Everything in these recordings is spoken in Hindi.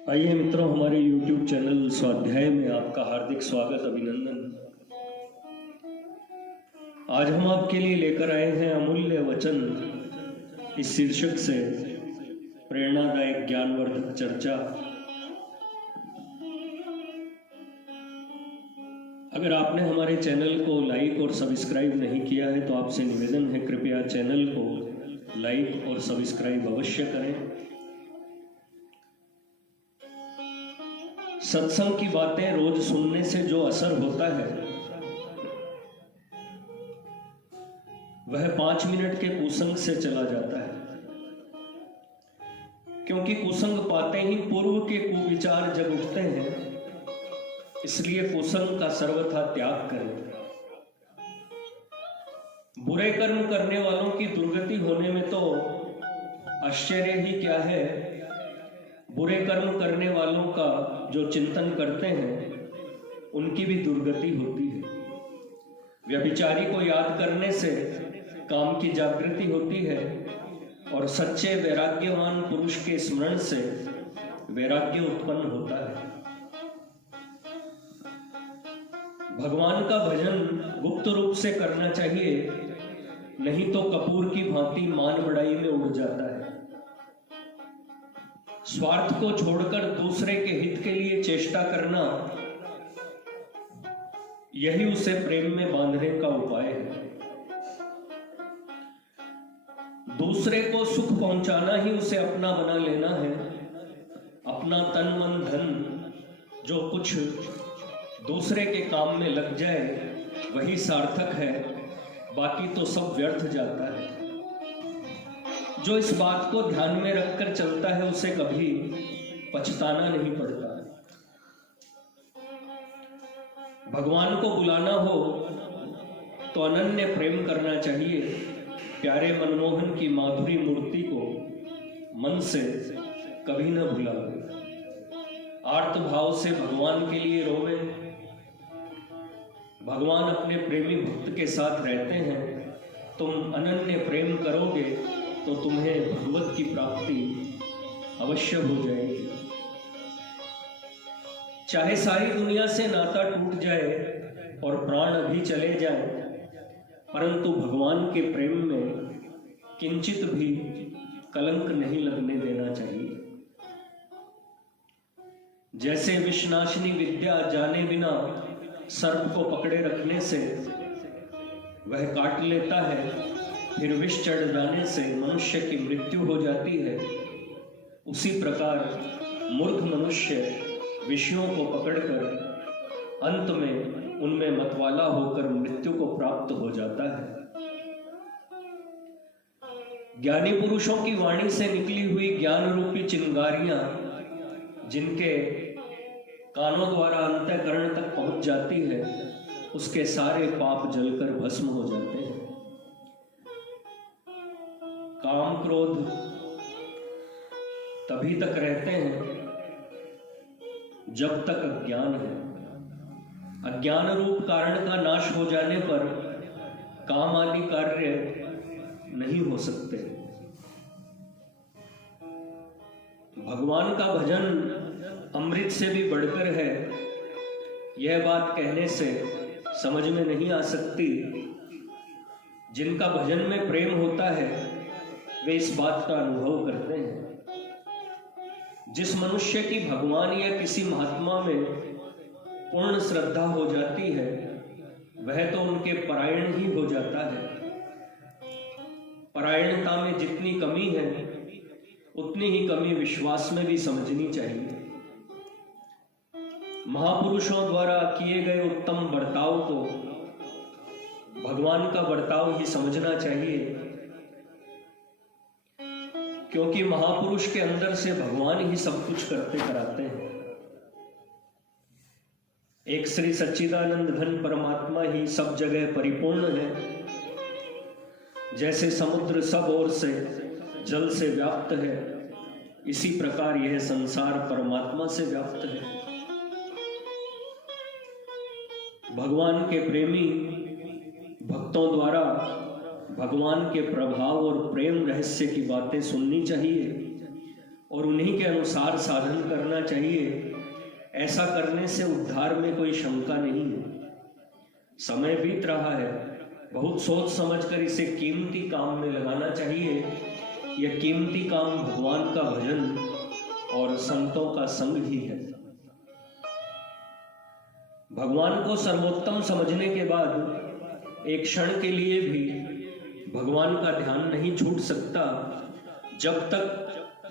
आइए मित्रों, हमारे YouTube चैनल स्वाध्याय में आपका हार्दिक स्वागत, अभिनंदन। आज हम आपके लिए लेकर आए हैं अमूल्य वचन इस शीर्षक से प्रेरणादायक ज्ञानवर्धक चर्चा। अगर आपने हमारे चैनल को लाइक और सब्सक्राइब नहीं किया है तो आपसे निवेदन है, कृपया चैनल को लाइक और सब्सक्राइब अवश्य करें। सत्संग की बातें रोज सुनने से जो असर होता है वह 5 मिनट के कुसंग से चला जाता है, क्योंकि कुसंग पाते ही पूर्व के कुविचार जग उठते हैं। इसलिए कुसंग का सर्वथा त्याग करें। बुरे कर्म करने वालों की दुर्गति होने में तो आश्चर्य ही क्या है, बुरे कर्म करने वालों का जो चिंतन करते हैं उनकी भी दुर्गति होती है। व्यभिचारी को याद करने से काम की जागृति होती है और सच्चे वैराग्यवान पुरुष के स्मरण से वैराग्य उत्पन्न होता है। भगवान का भजन गुप्त रूप से करना चाहिए, नहीं तो कपूर की भांति मान बढ़ाई में उड़ जाता है। स्वार्थ को छोड़कर दूसरे के हित के लिए चेष्टा करना, यही उसे प्रेम में बांधने का उपाय है। दूसरे को सुख पहुंचाना ही उसे अपना बना लेना है। अपना तन मन धन जो कुछ दूसरे के काम में लग जाए वही सार्थक है, बाकी तो सब व्यर्थ जाता है। जो इस बात को ध्यान में रखकर चलता है उसे कभी पछताना नहीं पड़ता। भगवान को बुलाना हो तो अनन्य प्रेम करना चाहिए। प्यारे मनमोहन की माधुरी मूर्ति को मन से कभी न भुलावे। आर्त भाव से भगवान के लिए रोवे। भगवान अपने प्रेमी भक्त के साथ रहते हैं। तुम अनन्य प्रेम करोगे तो तुम्हें भगवत की प्राप्ति अवश्य हो जाएगी। चाहे सारी दुनिया से नाता टूट जाए और प्राण अभी चले जाए, परंतु भगवान के प्रेम में किंचित भी कलंक नहीं लगने देना चाहिए। जैसे विषनाशिनी विद्या जाने बिना सर्प को पकड़े रखने से वह काट लेता है, फिर विष चढ़ जाने से मनुष्य की मृत्यु हो जाती है, उसी प्रकार मूर्ख मनुष्य विषयों को पकड़कर अंत में उनमें मतवाला होकर मृत्यु को प्राप्त हो जाता है। ज्ञानी पुरुषों की वाणी से निकली हुई ज्ञान रूपी चिंगारियां जिनके कानों द्वारा अंतःकरण तक पहुंच जाती है, उसके सारे पाप जलकर भस्म हो जाते हैं। काम क्रोध तभी तक रहते हैं जब तक अज्ञान है। अज्ञान रूप कारण का नाश हो जाने पर काम आदि कार्य नहीं हो सकते। भगवान का भजन अमृत से भी बढ़कर है, यह बात कहने से समझ में नहीं आ सकती। जिनका भजन में प्रेम होता है वे इस बात का अनुभव करते हैं। जिस मनुष्य की भगवान या किसी महात्मा में पूर्ण श्रद्धा हो जाती है वह तो उनके परायण ही हो जाता है। परायणता में जितनी कमी है उतनी ही कमी विश्वास में भी समझनी चाहिए। महापुरुषों द्वारा किए गए उत्तम बर्ताव को भगवान का बर्ताव ही समझना चाहिए, क्योंकि महापुरुष के अंदर से भगवान ही सब कुछ करते कराते हैं। एक श्री सच्चिदानंद घन परमात्मा ही सब जगह परिपूर्ण है। जैसे समुद्र सब ओर से जल से व्याप्त है, इसी प्रकार यह संसार परमात्मा से व्याप्त है। भगवान के प्रेमी भक्तों द्वारा भगवान के प्रभाव और प्रेम रहस्य की बातें सुननी चाहिए और उन्हीं के अनुसार साधन करना चाहिए। ऐसा करने से उद्धार में कोई शंका नहीं है। समय बीत रहा है, बहुत सोच समझकर इसे कीमती काम में लगाना चाहिए। यह कीमती काम भगवान का भजन और संतों का संग ही है। भगवान को सर्वोत्तम समझने के बाद एक क्षण के लिए भी भगवान का ध्यान नहीं छूट सकता। जब तक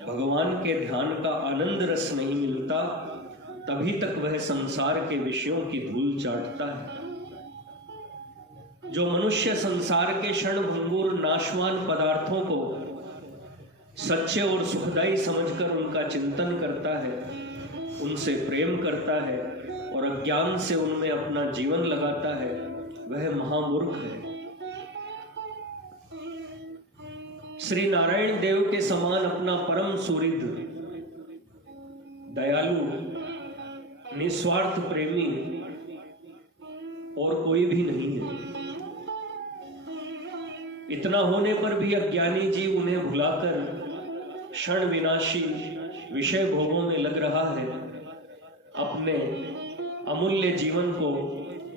भगवान के ध्यान का आनंद रस नहीं मिलता, तभी तक वह संसार के विषयों की धूल चाटता है। जो मनुष्य संसार के क्षण भंगुर नाशवान पदार्थों को सच्चे और सुखदायी समझकर उनका चिंतन करता है, उनसे प्रेम करता है और अज्ञान से उनमें अपना जीवन लगाता है, वह महामूर्ख है। श्री नारायण देव के समान अपना परम सुहृद, दयालु, निस्वार्थ प्रेमी और कोई भी नहीं है। इतना होने पर भी अज्ञानी जीव उन्हें भुलाकर क्षण विनाशी विषय भोगों में लग रहा है, अपने अमूल्य जीवन को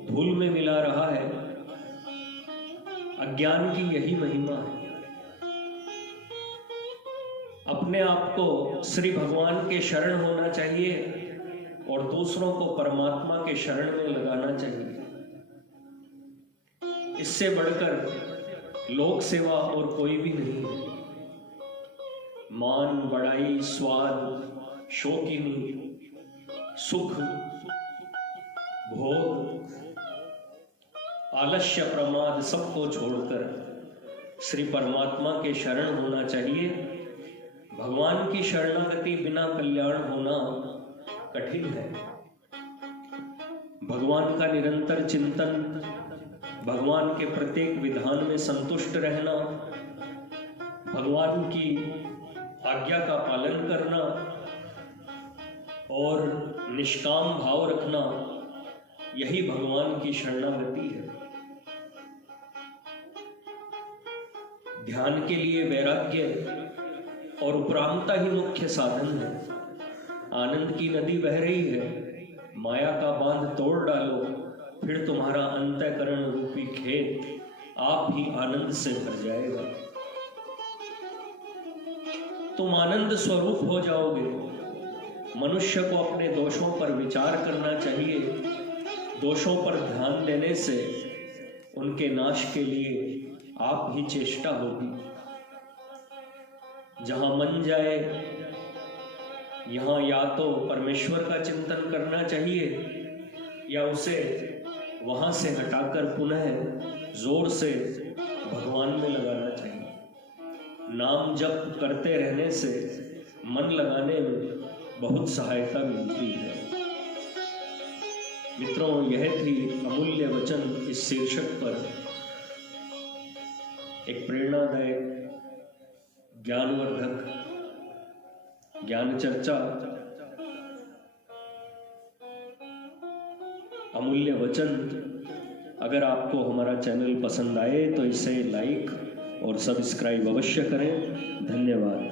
धूल में मिला रहा है। अज्ञान की यही महिमा है। अपने आप को श्री भगवान के शरण होना चाहिए और दूसरों को परमात्मा के शरण में लगाना चाहिए। इससे बढ़कर लोक सेवा और कोई भी नहीं है। मान, बड़ाई, स्वाद, शौकीनी, सुख, भोग, आलस्य, प्रमाद सबको छोड़कर श्री परमात्मा के शरण होना चाहिए। भगवान की शरणागति बिना कल्याण होना कठिन है। भगवान का निरंतर चिंतन, भगवान के प्रत्येक विधान में संतुष्ट रहना, भगवान की आज्ञा का पालन करना और निष्काम भाव रखना, यही भगवान की शरणागति है। ध्यान के लिए वैराग्य और उपरामता ही मुख्य साधन है। आनंद की नदी बह रही है, माया का बांध तोड़ डालो, फिर तुम्हारा अंतःकरण रूपी खेत आप ही आनंद से भर जाएगा। तुम आनंद स्वरूप हो जाओगे। मनुष्य को अपने दोषों पर विचार करना चाहिए। दोषों पर ध्यान देने से उनके नाश के लिए आप ही चेष्टा होगी। जहां मन जाए, यहां या तो परमेश्वर का चिंतन करना चाहिए या उसे वहां से हटाकर पुनः जोर से भगवान में लगाना चाहिए। नाम जप करते रहने से मन लगाने में बहुत सहायता मिलती है। मित्रों, यह थी अमूल्य वचन इस शीर्षक पर एक प्रेरणादायक, ज्ञानवर्धक ज्ञान चर्चा, अमूल्य वचन। अगर आपको हमारा चैनल पसंद आए तो इसे लाइक और सब्सक्राइब अवश्य करें। धन्यवाद।